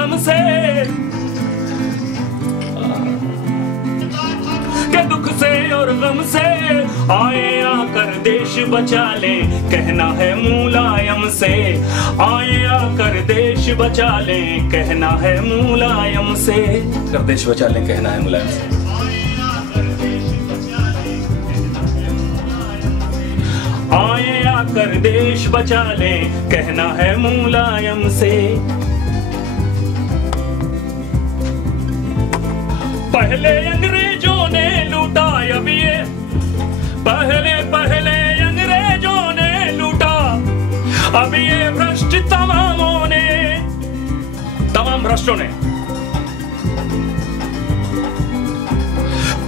गम से, के दुख से और गम से आए आकर देश बचा ले, कहना है मुलायम से। आए आकर देश बचा ले, कहना है मुलायम से। कर देश बचा ले, कहना है मुलायम से। आए आकर देश बचा ले, कहना है मुलायम से। पहले अंग्रेजों ने लूटा, अब ये पहले अंग्रेजों ने लूटा, अब ये भ्रष्ट तमामों ने, तमाम भ्रष्टों ने।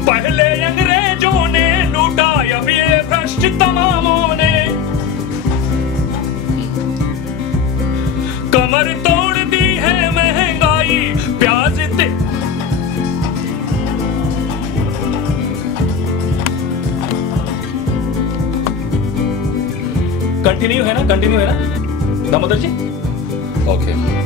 पहले अंग्रेजों ने लूटा, अब ये भ्रष्ट तमामों ने कमर तोड़ दी है महंगाई, प्याज कंटिन्यू है ना, कंटिन्यू है ना दामोदर जी? ओके।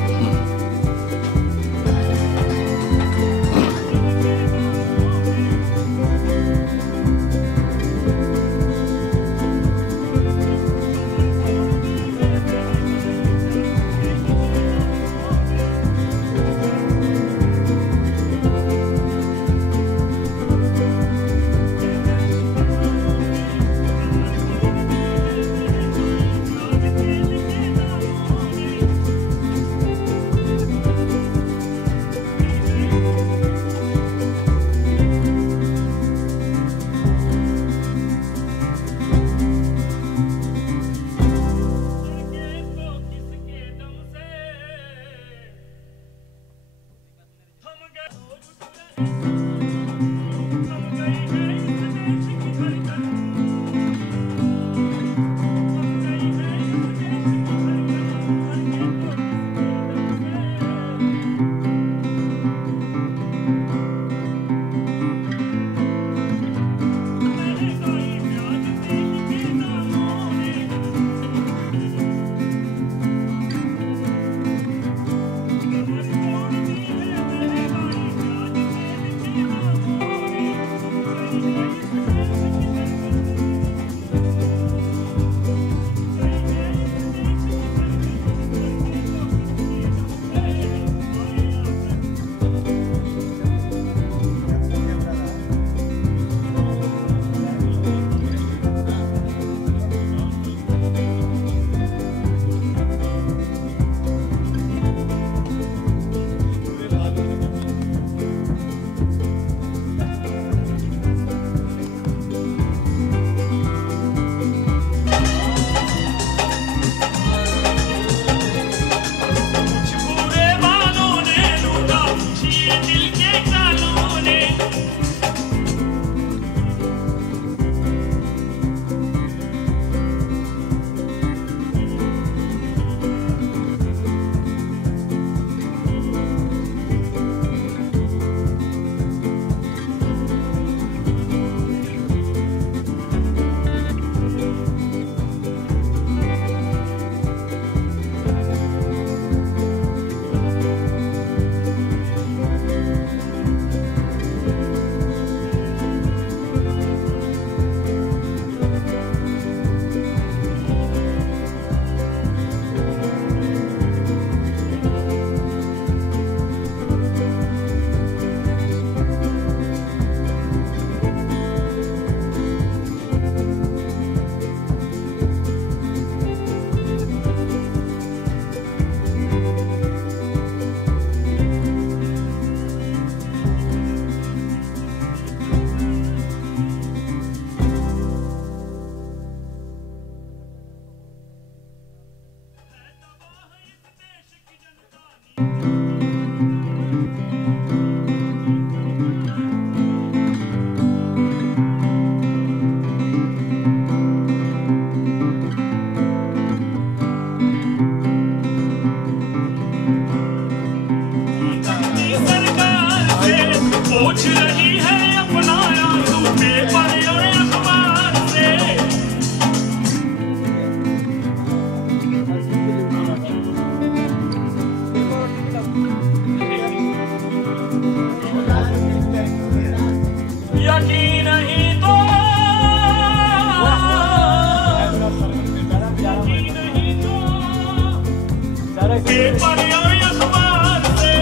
पेपर या अखबार से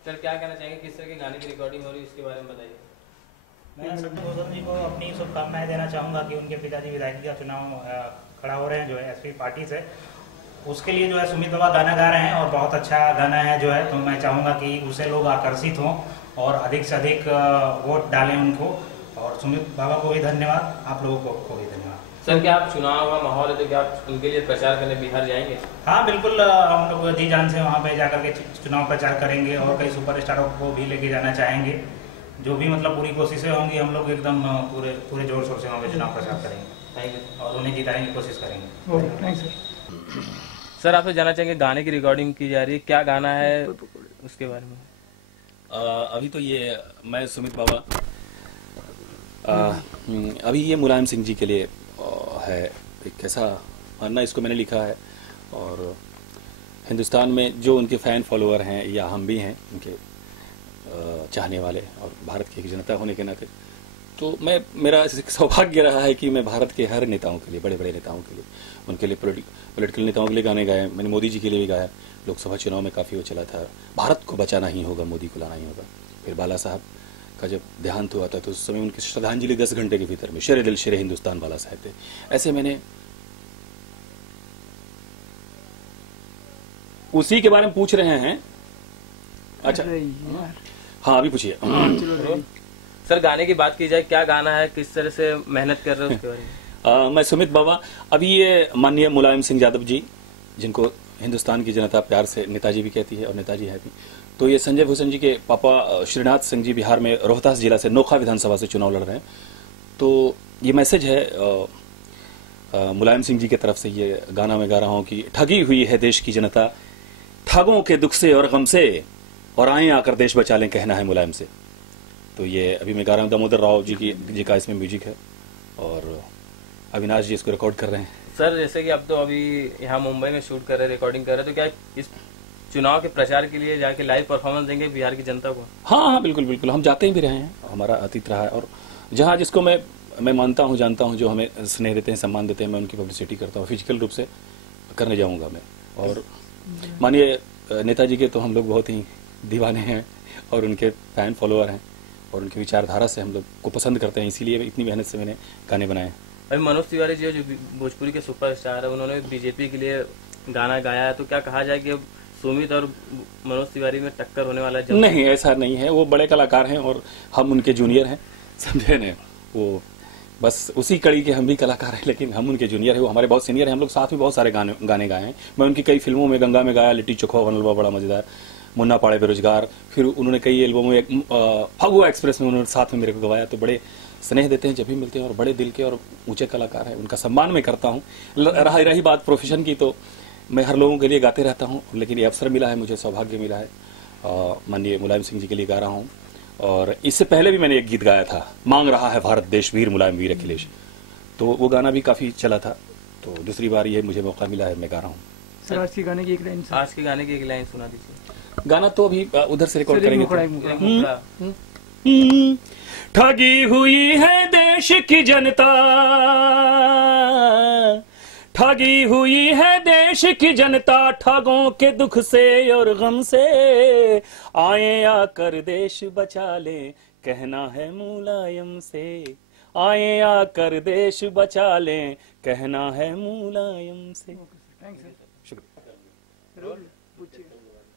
सर क्या कहना चाहेंगे, किस तरह के गाने की रिकॉर्डिंग हो रही है उसके बारे में बताइए। मैं संजय भूषण जी को अपनी शुभकामनाएं देना चाहूँगा कि उनके पिताजी विधायक का चुनाव खड़ा हो रहे हैं जो है एसपी पार्टी से, उसके लिए जो है सुमित बाबा गाना गा रहे हैं और बहुत अच्छा गाना है जो है, तो मैं चाहूँगा कि उसे लोग आकर्षित हों और अधिक से अधिक वोट डालें उनको। और सुमित बाबा को भी धन्यवाद, आप लोगों को भी धन्यवाद। सर क्या आप चुनाव का माहौल है तो क्या आप उनके लिए प्रचार करने बिहार जाएंगे? हाँ बिल्कुल, हम लोग जी जान से वहाँ पे जाकर के चुनाव प्रचार करेंगे और कई सुपरस्टारों को भी लेके जाना चाहेंगे। जो भी मतलब पूरी कोशिशें होंगी, हम लोग एकदम पूरे जोर शोर से वहाँ पे चुनाव प्रचार करेंगे। Thank you. और उन्हें जिताने की कोशिश करेंगे। थैंक यू सर आपसे जानना चाहेंगे, गाने की रिकॉर्डिंग की जा रही है, क्या गाना है उसके बारे में? अभी तो ये मैं सुमित बाबा अभी ये मुलायम सिंह जी के लिए है, एक ऐसा मानना इसको मैंने लिखा है। और हिंदुस्तान में जो उनके फ़ैन फॉलोअर हैं या हम भी हैं उनके चाहने वाले और भारत की एक जनता होने के नाते, तो मेरा सौभाग्य रहा है कि मैं भारत के हर नेताओं के लिए, बड़े बड़े नेताओं के लिए, उनके लिए पॉलिटिकल नेताओं के लिए गाने गाए। मैंने मोदी जी के लिए भी गाया, लोकसभा चुनाव में काफ़ी वो चला था, भारत को बचाना ही होगा, मोदी को लाना ही होगा। फिर बाला साहब का जब देहांत हुआ था तो उस समय उनकी श्रद्धांजलि 10 घंटे के भीतर में शेरे दिल शेरे हिंदुस्तान बाला साहब थे। ऐसे मैंने उसी के बारे में पूछ रहे हैं। अच्छा हाँ अभी पूछिए। सर गाने की बात की जाए, क्या गाना है, किस तरह से मेहनत कर रहे हो उसके बारे में? मैं सुमित बाबा, अभी ये माननीय मुलायम सिंह यादव जी, जिनको हिंदुस्तान की जनता प्यार से नेताजी भी कहती है और नेताजी है भी, तो ये संजय भूषण जी के पापा श्रीनाथ सिंह जी बिहार में रोहतास जिला से नोखा विधानसभा से चुनाव लड़ रहे हैं। तो ये मैसेज है मुलायम सिंह जी की तरफ से, ये गाना मैं गा रहा हूँ कि ठगी हुई है देश की जनता ठगों के दुख से और गम से, और आए आकर देश बचा लें कहना है मुलायम से। तो ये अभी मैं गा रहा हूँ, दामोदर राव जी का इसमें म्यूजिक है और अविनाश जी इसको रिकॉर्ड कर रहे हैं। सर जैसे कि अब तो अभी यहाँ मुंबई में शूट कर रहे, रिकॉर्डिंग कर रहे, तो क्या इस चुनाव के प्रचार के लिए जाके लाइव परफॉर्मेंस देंगे बिहार की जनता को? हाँ बिल्कुल बिल्कुल, हम जाते ही भी रहे हैं, हमारा अतीत रहा है। और जहाँ जिसको मैं मानता हूँ, जानता हूँ, जो हमें स्नेह देते हैं, सम्मान देते हैं, मैं उनकी पब्लिसिटी करता हूँ, फिजिकल रूप से करने जाऊँगा मैं। और मानिए नेताजी के तो हम लोग बहुत ही दीवाने हैं और उनके फैन फॉलोअर हैं और उनकी विचारधारा से हम लोग को पसंद करते हैं, इसीलिए इतनी मेहनत से मैंने गाने बनाए। अभी मनोज तिवारी जी जो भोजपुरी के सुपरस्टार है, उन्होंने बीजेपी के लिए गाना गाया है, तो क्या कहा जाए कि सुमित और मनोज तिवारी में टक्कर होने वाला है? नहीं, ऐसा नहीं है, वो बड़े कलाकार हैं और हम उनके जूनियर हैं, समझे न। वो बस उसी कड़ी के हम भी कलाकार हैं, लेकिन हम उनके जूनियर हैं, वो हमारे बहुत सीनियर हैं। हम लोग साथ में बहुत सारे गाने गाए हैं। मैं उनकी कई फिल्मों में, गंगा में गाया, लिट्टी चोखा बनलवा बड़ा मजेदार, मुन्ना पाड़े बेरोजगार, फिर उन्होंने कई एल्बमों में, फगुआ एक्सप्रेस में उन्होंने साथ में मेरे को गवाया। तो बड़े स्नेह देते हैं जब भी मिलते हैं और बड़े दिल के और ऊंचे कलाकार हैं, उनका सम्मान मैं करता हूँ। रही बात प्रोफेशन की, तो मैं हर लोगों के लिए गाते रहता हूँ, लेकिन ये अवसर मिला है, मुझे सौभाग्य मिला है, माननीय मुलायम सिंह जी के लिए गा रहा हूँ। और इससे पहले भी मैंने एक गीत गाया था, मांग रहा है भारत देश वीर मुलायम वीर अखिलेश, तो वो गाना भी काफी चला था। तो दूसरी बार ये मुझे मौका मिला है, मैं गा रहा हूँ। सर आज के गाने की एक लाइन, आज के गाने की एक लाइन सुना दीजिए। गाना तो अभी उधर से रिकॉर्ड करेंगे। ठगी हुई है देश की जनता, ठगी हुई है देश की जनता ठगों के दुख से और गम से, आए आकर देश बचा ले कहना है मुलायम से, आए आकर देश बचा ले कहना है मुलायम से।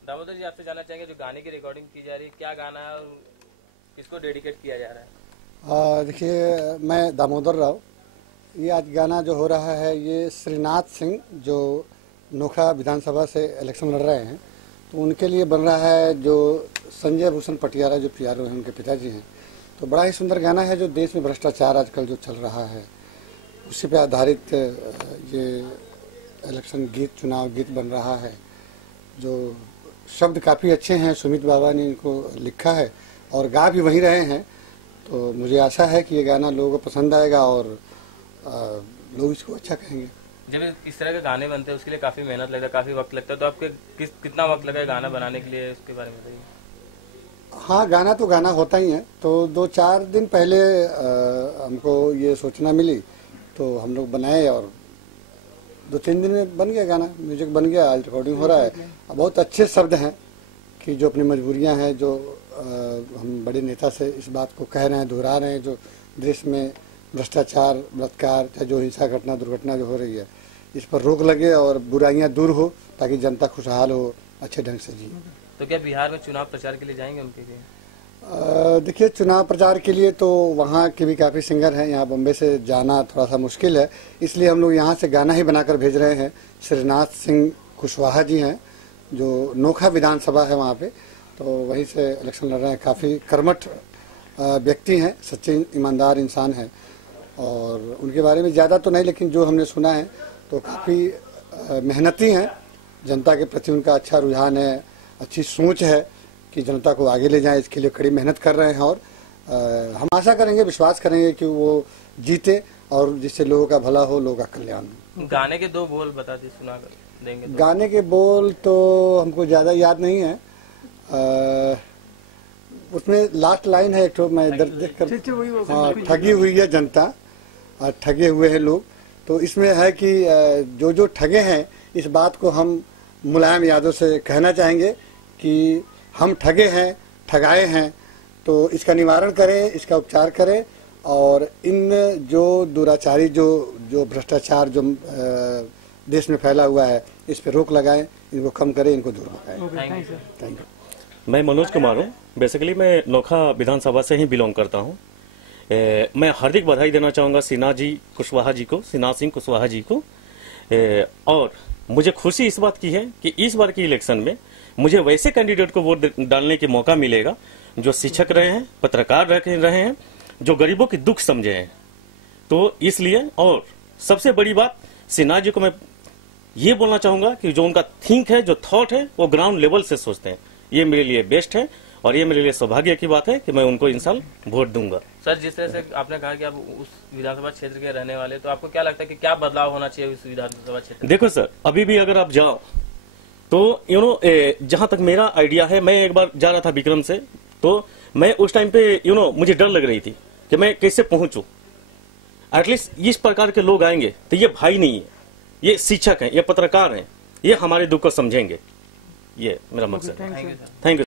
दामोदर जी आपसे जानना चाहेंगे, जो गाने की रिकॉर्डिंग की जा रही है, क्या गाना है और किसको डेडिकेट किया जा रहा है? देखिए, मैं दामोदर राव, ये आज गाना जो हो रहा है ये श्रीनाथ सिंह जो नोखा विधानसभा से इलेक्शन लड़ रहे हैं, तो उनके लिए बन रहा है, जो संजय भूषण पटियाला जो पीआरओ हैं, उनके पिताजी हैं। तो बड़ा ही सुंदर गाना है, जो देश में भ्रष्टाचार आजकल जो चल रहा है उसी पे आधारित ये इलेक्शन गीत, चुनाव गीत बन रहा है। जो शब्द काफ़ी अच्छे हैं, सुमित बाबा ने इनको लिखा है और गा भी वहीं रहे हैं। तो मुझे आशा है कि ये गाना लोगों को पसंद आएगा और लोग इसको अच्छा कहेंगे। जब इस तरह के गाने बनते हैं उसके लिए काफी मेहनत लगता है, काफी वक्त लगता है, तो आपके कितना वक्त लगा गाना बनाने के लिए, उसके बारे में बताइए। हाँ, गाना तो गाना होता ही है। तो 2-4 दिन पहले हमको ये सोचना मिली, तो हम लोग बनाए और 2-3 दिन में बन गया गाना, म्यूजिक बन गया, आज रिकॉर्डिंग हो रहा है। बहुत अच्छे शब्द हैं कि जो अपनी मजबूरियां हैं, जो हम बड़े नेता से इस बात को कह रहे हैं, दोहरा रहे हैं, जो देश में भ्रष्टाचार, बलात्कार, चाहे जो हिंसा घटना, दुर्घटना जो हो रही है, इस पर रोक लगे और बुराइयां दूर हो, ताकि जनता खुशहाल हो, अच्छे ढंग से जी। तो क्या बिहार में चुनाव प्रचार के लिए जाएंगे उनके लिए? देखिए, चुनाव प्रचार के लिए तो वहाँ के भी काफ़ी सिंगर हैं, यहाँ बम्बई से जाना थोड़ा सा मुश्किल है, इसलिए हम लोग यहाँ से गाना ही बनाकर भेज रहे हैं। श्रीनाथ सिंह कुशवाहा जी हैं, जो नोखा विधानसभा है वहाँ पे, तो वहीं से इलेक्शन लड़ रहे हैं। काफ़ी कर्मठ व्यक्ति हैं, सच्चे ईमानदार इंसान हैं, और उनके बारे में ज़्यादा तो नहीं, लेकिन जो हमने सुना है तो काफ़ी मेहनती हैं। जनता के प्रति उनका अच्छा रुझान है, अच्छी सोच है कि जनता को आगे ले जाएं, इसके लिए कड़ी मेहनत कर रहे हैं। और हम आशा करेंगे, विश्वास करेंगे कि वो जीते और जिससे लोगों का भला हो, लोगों का कल्याण हो। गाने के 2 बोल बता दी, सुना कर देंगे तो। गाने के बोल तो हमको ज़्यादा याद नहीं है। उसमें लास्ट लाइन है एक तो, मैं इधर देख कर, हाँ, ठगी हुई है जनता, ठगे हुए हैं लोग। तो इसमें है कि जो ठगे हैं, इस बात को हम मुलायम यादव से कहना चाहेंगे कि हम ठगे हैं, ठगाए हैं, तो इसका निवारण करें, इसका उपचार करें, और इन जो दुराचारी, जो भ्रष्टाचार जो देश में फैला हुआ है, इस पर रोक लगाएं, इनको कम करें, इनको दूर भगाएं। Thank you. मैं मनोज कुमार हूँ। बेसिकली मैं नोखा विधानसभा से ही बिलोंग करता हूँ। मैं हार्दिक बधाई देना चाहूंगा श्रीनाथ सिंह कुशवाहा जी को। और मुझे खुशी इस बात की है कि इस बार की इलेक्शन में मुझे वैसे कैंडिडेट को वोट डालने के मौका मिलेगा जो शिक्षक रहे हैं, पत्रकार रहे हैं, जो गरीबों की दुख समझे हैं। तो इसलिए, और सबसे बड़ी बात, सिन्हा जी को मैं ये बोलना चाहूंगा कि जो उनका थिंक है, जो थॉट है, वो ग्राउंड लेवल से सोचते हैं। ये मेरे लिए बेस्ट है, और ये मेरे लिए सौभाग्य की बात है कि मैं उनको इन साल वोट दूंगा। सर, जिस तरह से आपने कहा कि आप उस विधानसभा क्षेत्र के रहने वाले, तो आपको क्या लगता है कि क्या बदलाव होना चाहिए उस विधानसभा क्षेत्र? देखो सर, अभी भी अगर आप जाओ तो जहां तक मेरा आइडिया है, मैं एक बार जा रहा था विक्रम से, तो मैं उस टाइम पे मुझे डर लग रही थी कि मैं कैसे पहुंचूं। एटलीस्ट इस प्रकार के लोग आएंगे तो ये भाई नहीं है, ये शिक्षक हैं, ये पत्रकार हैं, ये हमारे दुख को समझेंगे। ये मेरा मकसद है। Thank you.